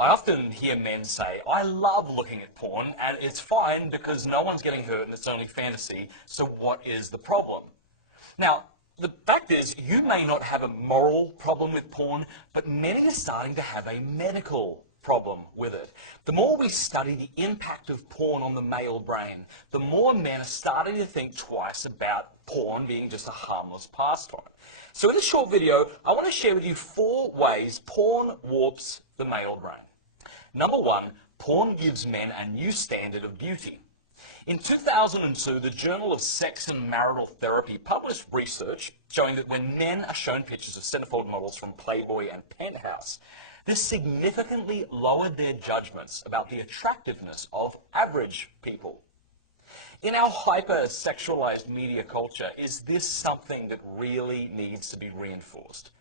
I often hear men say, I love looking at porn and it's fine because no one's getting hurt and it's only fantasy, so what is the problem? Now, the fact is, you may not have a moral problem with porn, but many are starting to have a medical problem with it. The more we study the impact of porn on the male brain, the more men are starting to think twice about porn being just a harmless pastime. So in this short video, I want to share with you 4 ways porn warps the male brain. Number 1, porn gives men a new standard of beauty. In 2002, the Journal of Sex and Marital Therapy published research showing that when men are shown pictures of centerfold models from Playboy and Penthouse, this significantly lowered their judgments about the attractiveness of average people. In our hyper-sexualized media culture, is this something that really needs to be reinforced?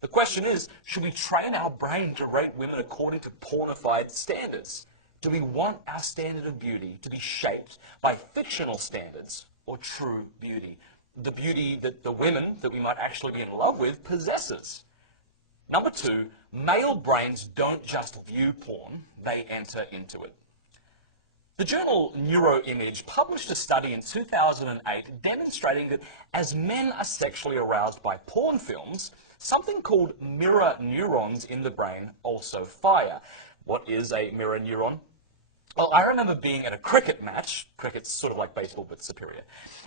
The question is, should we train our brain to rate women according to pornified standards? Do we want our standard of beauty to be shaped by fictional standards or true beauty? The beauty that the women that we might actually be in love with possesses. Number 2, male brains don't just view porn, they enter into it. The journal Neuroimage published a study in 2008 demonstrating that as men are sexually aroused by porn films, something called mirror neurons in the brain also fire. What is a mirror neuron? Well, I remember being at a cricket match, cricket's sort of like baseball but superior,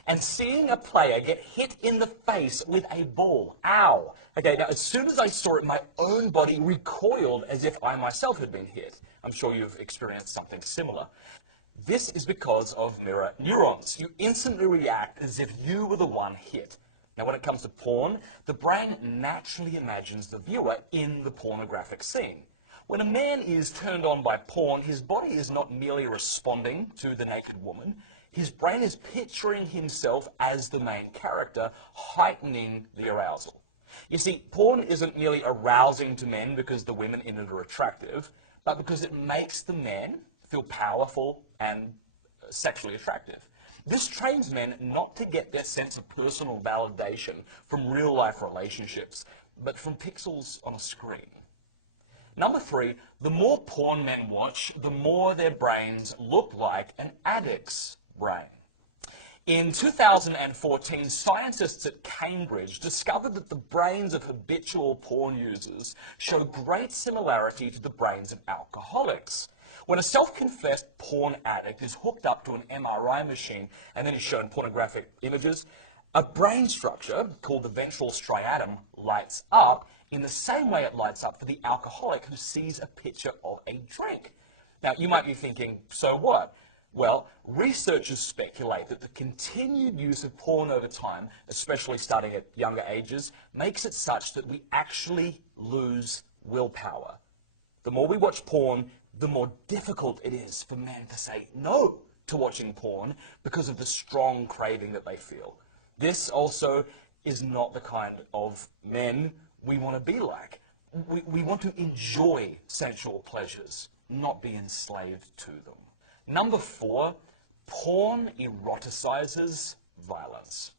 and seeing a player get hit in the face with a ball. Ow! Okay, now as soon as I saw it, my own body recoiled as if I myself had been hit. I'm sure you've experienced something similar. This is because of mirror neurons. You instantly react as if you were the one hit. Now when it comes to porn, the brain naturally imagines the viewer in the pornographic scene. When a man is turned on by porn, his body is not merely responding to the naked woman. His brain is picturing himself as the main character, heightening the arousal. You see, porn isn't merely arousing to men because the women in it are attractive, but because it makes the men feel powerful and sexually attractive. This trains men not to get their sense of personal validation from real-life relationships, but from pixels on a screen. Number 3, the more porn men watch, the more their brains look like an addict's brain. In 2014, scientists at Cambridge discovered that the brains of habitual porn users show great similarity to the brains of alcoholics. When a self-confessed porn addict is hooked up to an MRI machine and then is shown pornographic images, a brain structure called the ventral striatum lights up in the same way it lights up for the alcoholic who sees a picture of a drink. Now, you might be thinking, so what? Well, researchers speculate that the continued use of porn over time, especially starting at younger ages, makes it such that we actually lose willpower. The more we watch porn, the more difficult it is for men to say no to watching porn because of the strong craving that they feel. This also is not the kind of men we want to be like. We want to enjoy sensual pleasures, not be enslaved to them. Number 4, porn eroticizes violence.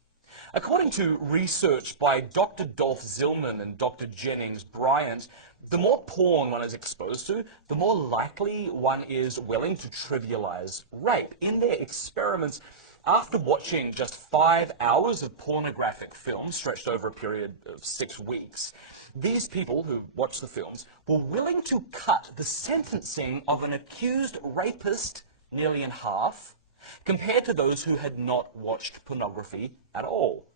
According to research by Dr. Dolph Zillman and Dr. Jennings Bryant, the more porn one is exposed to, the more likely one is willing to trivialize rape. In their experiments, after watching just 5 hours of pornographic films stretched over a period of 6 weeks, these people who watched the films were willing to cut the sentencing of an accused rapist nearly in half, compared to those who had not watched pornography at all.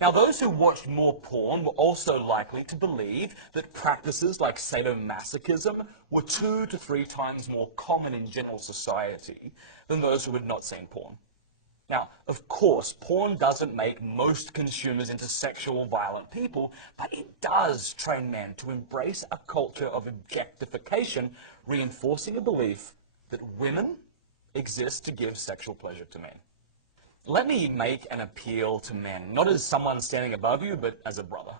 Now, those who watched more porn were also likely to believe that practices like sadomasochism were 2 to 3 times more common in general society than those who had not seen porn. Now, of course, porn doesn't make most consumers into sexual violent people, but it does train men to embrace a culture of objectification, reinforcing a belief that women exist to give sexual pleasure to men. Let me make an appeal to men, not as someone standing above you, but as a brother.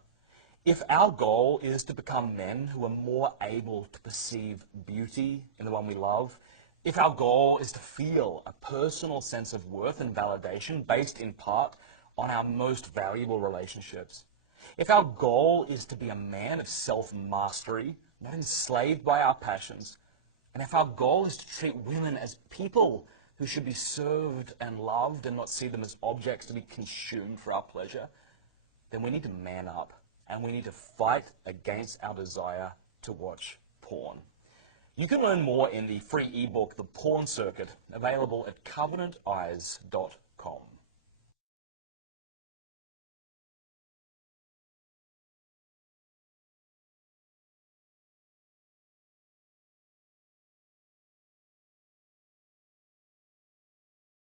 If our goal is to become men who are more able to perceive beauty in the one we love, if our goal is to feel a personal sense of worth and validation based in part on our most valuable relationships, if our goal is to be a man of self-mastery, not enslaved by our passions, and if our goal is to treat women as people who should be served and loved and not see them as objects to be consumed for our pleasure, then we need to man up and we need to fight against our desire to watch porn. You can learn more in the free ebook, The Porn Circuit, available at covenanteyes.com.